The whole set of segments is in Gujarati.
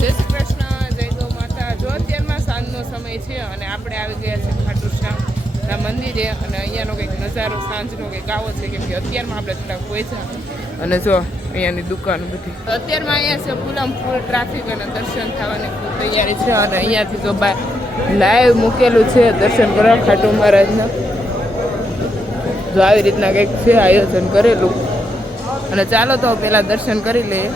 જય શ્રી કૃષ્ણ, જય ગૌ માતા. જો અત્યારમાં સાંજનો સમય છે અને આપણે આવી ગયા છે ખાટુ શ્યામના મંદિરે અને અહીંયાનો કંઈક નજારો સાંજનો કંઈક આવો છે કેમ કે અત્યારમાં આપણે થોડાક પહોંચ્યા અને જો અહીંયાની દુકાનો બધી અત્યારમાં અહીંયા છે ફૂલ ટ્રાફિક અને દર્શન થવાની ફૂલ તૈયારી છે અને અહીંયાથી જો લાઈવ મૂકેલું છે દર્શન કરવા ખાટુ મહારાજના. જો આવી રીતના કંઈક છે આયોજન કરેલું અને ચાલો તો પેલા દર્શન કરી લઈએ.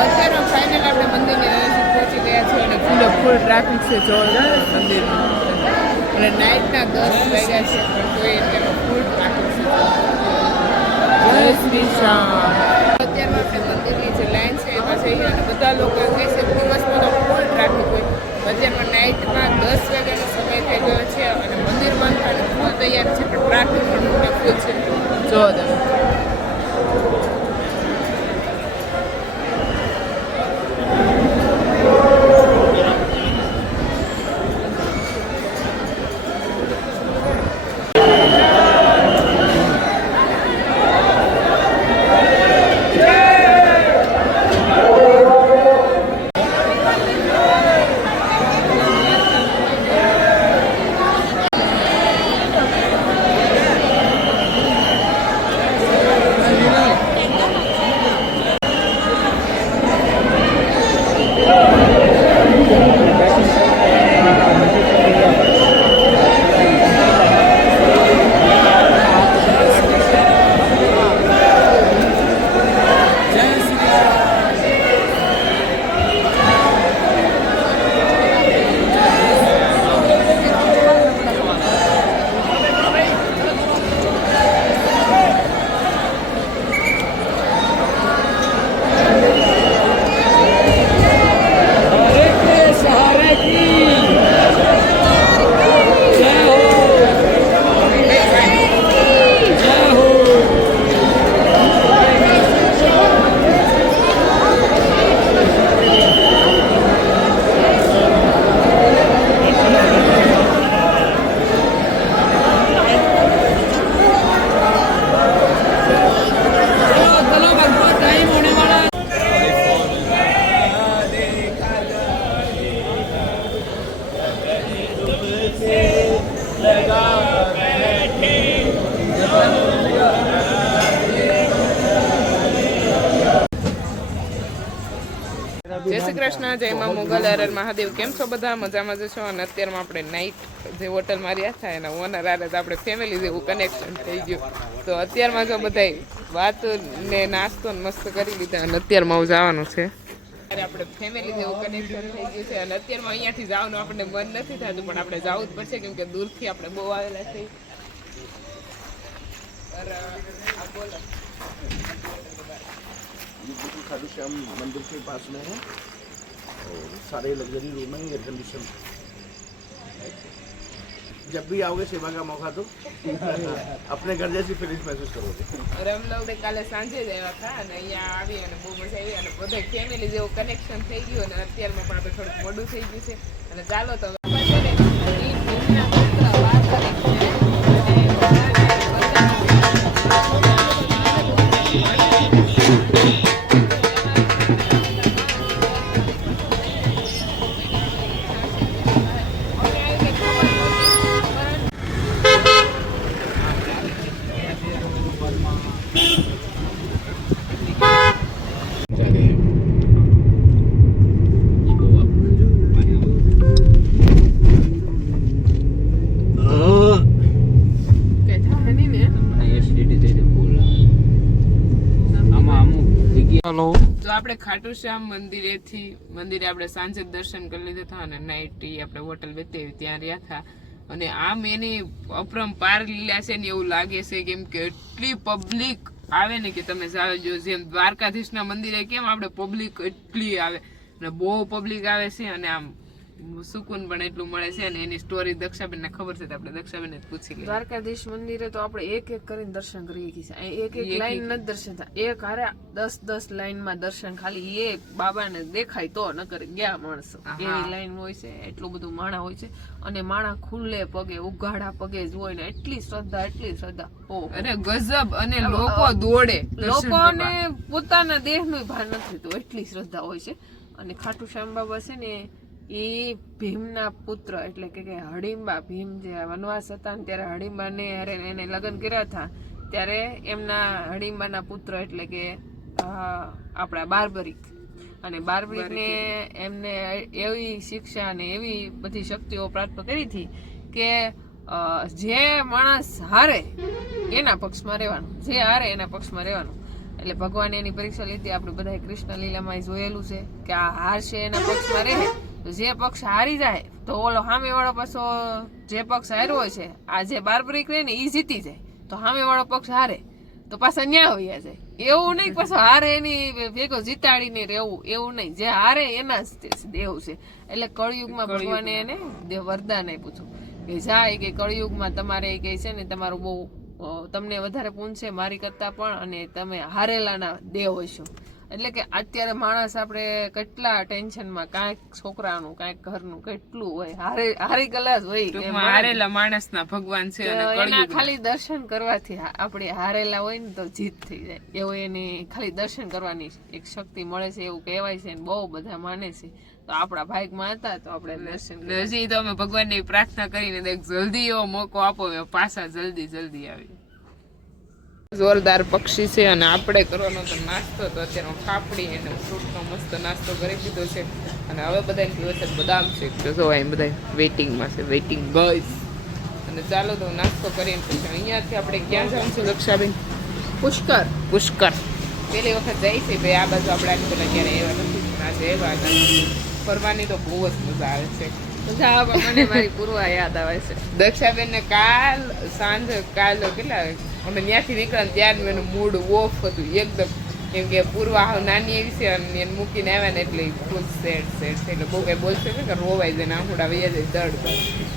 અત્યારે ફાઇનલ આપણે મંદિરની નજીક પહોંચી ગયા છે અને ફૂલ ટ્રાફિક છે જોરદાર મંદિરમાં અને નાઇટના 10 વાગ્યા છે પણ કોઈ એનો ફૂલ ટ્રાફિક છે. જય શ્રી રામ. અત્યારમાં આપણે મંદિરની જે લાઈન છે એમાં જઈએ અને બધા લોકો કહે છે દિવસમાં તો ફૂલ ટ્રાફિક હોય. અત્યારમાં નાઇટમાં 10 વાગ્યાનો સમય થઈ ગયો છે અને મંદિર બંધ થઈને ફૂલ તૈયાર છે પણ ટ્રાફિક પણ ફૂલ છે. જો તમે જય શ્રી કૃષ્ણ, જય માં મોગલ હર મહાદેવ. કેમ છો બધા? મજામાં જ છો. અને અત્યારમાં આપણે નાઇટ જે હોટલમાં રહ્યા હતા એના ઓનર આરે આપણે ફેમિલી જેવું કનેક્શન થઈ ગયું. તો અત્યારમાં જો બધા વાત ને નાસ્તો મસ્ત કરી લીધા અને અત્યારમાં જવાનું છે. આપણે ફેમિલી જેવું કનેક્શન થઈ ગયું છે અને અત્યારમાં અહીંયાથી જવાનું આપણને મન નથી થતું પણ આપણે જવું જ પડશે કેમ કે દૂરથી આપણે બહુ આવેલા છે. બોલો बिल्कुल खाटू श्याम मंदिर के पास में है और सारे लग्जरी रूम है एयर कंडीशन. जब भी आओगे सेवा का मौका तो अपने घर जैसी फीलिंग महसूस करोगे. और हम लोग काले सांजे જ આવ્યા હતા અને અહીંયા આવી અને બહુ મજા આવી અને બધા ફેમિલી જેવું કનેક્શન થઈ ગયું અને અત્યારમાં પણ આપણે થોડુંક મોડું થઈ ગયું છે અને ચાલો તો તો આપણે ખાટુ શ્યામ મંદિરે આપણે સાંજે દર્શન કરી લીધા હતા અને નાઇટ આપણે હોટલ બેઠી ત્યાં રહ્યા હતા અને આમ એની અપરંપાર લીલા છે ને એવું લાગે છે કેમ કે એટલી પબ્લિક આવે ને કે તમે જો જેમ દ્વારકાધીશના મંદિરે કેમ આપણે પબ્લિક એટલી આવે અને બહુ પબ્લિક આવે છે અને આમ સુકૂન પણ એટલું મળે છે અને એની સ્ટોરી દક્ષાબેન ને ખબર છે તો આપણે દક્ષાબેન જ પૂછી લઈએ. દ્વારકાધીશ મંદિરે તો આપણે એક એક કરીને દર્શન કરીએ છીએ. અહીં એક એક લાઈન નથી દર્શન થાય, એક હારે 10 લાઈનમાં દર્શન ખાલી એ બાબાને દેખાય તો, નકર ગયા માણસો એવી લાઈન હોય છે. એટલું બધું માણા હોય છે અને માણા ખુલ્લે પગે ઉઘાડા પગે જ હોય ને એટલી શ્રદ્ધા. ઓહો અરે ગજબ. અને લોકો દોડે, લોકોને પોતાના દેહનું ભાન નથી તો એટલી શ્રદ્ધા હોય છે. અને ખાટુ શ્યામ બાબા છે ને એ ભીમના પુત્ર એટલે કે હડિંબા, ભીમ જે વનવાસ હતા ને ત્યારે હડિંબાને હારે એને લગ્ન કર્યા હતા ત્યારે એમના હડિંબાના પુત્ર એટલે કે આપણા બાર્બરિક, અને બાર્બરિકને એમને એવી શિક્ષા અને એવી બધી શક્તિઓ પ્રાપ્ત કરી હતી કે જે માણસ હારે એના પક્ષમાં રહેવાનું, જે હારે એના પક્ષમાં રહેવાનું. એટલે ભગવાને એની પરીક્ષા લીધી. આપણે બધા કૃષ્ણ લીલામાં જોયેલું છે કે આ હારશે એના પક્ષમાં રહે તો જે પક્ષ હારી જાય તો ઓલો સામે વાળો પાછો જે પક્ષ હાર્યો હોય છે, આ જે બાર્બરિક રહે ને એ જીતી જાય તો સામે વાળો પક્ષ હારે તો પાછા ન્યા હોયા જાય. એવું નહીં પાછો હારે એની ભેગો જીતાડીને રહેવું, એવું નહીં. જે હારે એના જ દેવ છે. એટલે કળયુગમાં ભગવાને એને વરદાન આપ્યું હતું કે જાય કે કળયુગમાં તમારે કે છે ને તમારું બહુ તમને વધારે પૂન છે મારી કરતા પણ, અને તમે હારેલાના દેવ હશો. એટલે કે અત્યારે માણસ આપણે કેટલા ટેન્શનમાં, કાંઈક છોકરાનું કાંઈક ઘરનું કેટલું હોય, હારી કલાસ હોય, હારેલા માણસના ભગવાન છે. એના ખાલી દર્શન કરવાથી આપણે હારેલા હોય ને તો જીત થઈ જાય. એવું એની ખાલી દર્શન કરવાની એક શક્તિ મળે છે એવું કહેવાય છે ને બહુ બધા માને છે. તો આપણા ભાગમાં હતા તો આપણે દર્શન હજી તો અમે ભગવાનની પ્રાર્થના કરીને જલ્દી એવો મોકો આપો, પાછા જલ્દી આવી. જોરદાર પક્ષી છે અને આપણે કરવાનો તો નાસ્તો તો અત્યારનો કાપડી અને ફ્રૂટનો મસ્ત નાસ્તો કરી દીધો છે. અને હવે બધાને પીવો છે બદામ શેક. જો અહીં બધા વેઇટિંગમાં છે, વેઇટિંગ ગર્લ્સ. અને ચાલો તો નાસ્તો કરીને પછી અહીંયાથી આપણે ક્યાં જવાનું છે દક્ષાબેન? પુષ્કર. પેલી વખત જાય છે ભાઈ, આ બાજુ આપણે આની પેલા ક્યારે એવા નથી પણ આજે એવા ફરવાની તો બહુ જ મજા આવે છે. મને મારી પૂર્વા યાદ આવે છે. દક્ષાબેન ને કાલ સાંજે કેટલા અમે ત્યાંથી નીકળ્યા ત્યારે એનું મૂડ ઓફ હતું એકદમ, કેમ કે પૂર્વા હાવ નાની એવી છે અને એને મૂકીને આવ્યા ને એટલે ફૂલ સેડ છે. એટલે બહુ કઈ બોલશે ને કે રોવાઈ જાય ને આંખુડા વૈયા જાય દડ,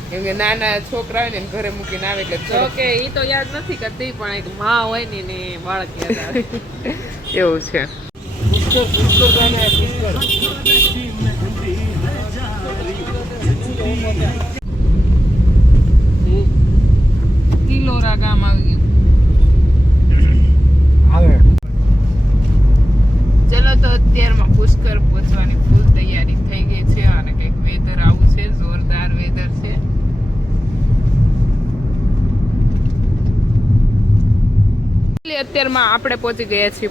કેમ કે નાના છોકરા હોય ને ઘરે મૂકીને આવે એટલે કે એ તો યાદ નથી કરતી પણ એક માં હોય ને એને બાળક યાદ આવે. એવું છે. કિલોરા ગામ આવી ગયું. ચલો તો અત્યારમાં પુષ્કર પહોંચવાની ફૂલ તૈયારી થઈ ગઈ છે અને કંઈક વેધર આવું છે, જોરદાર વેધર છે. અત્યારમાં આપણે પહોંચી ગયા છીએ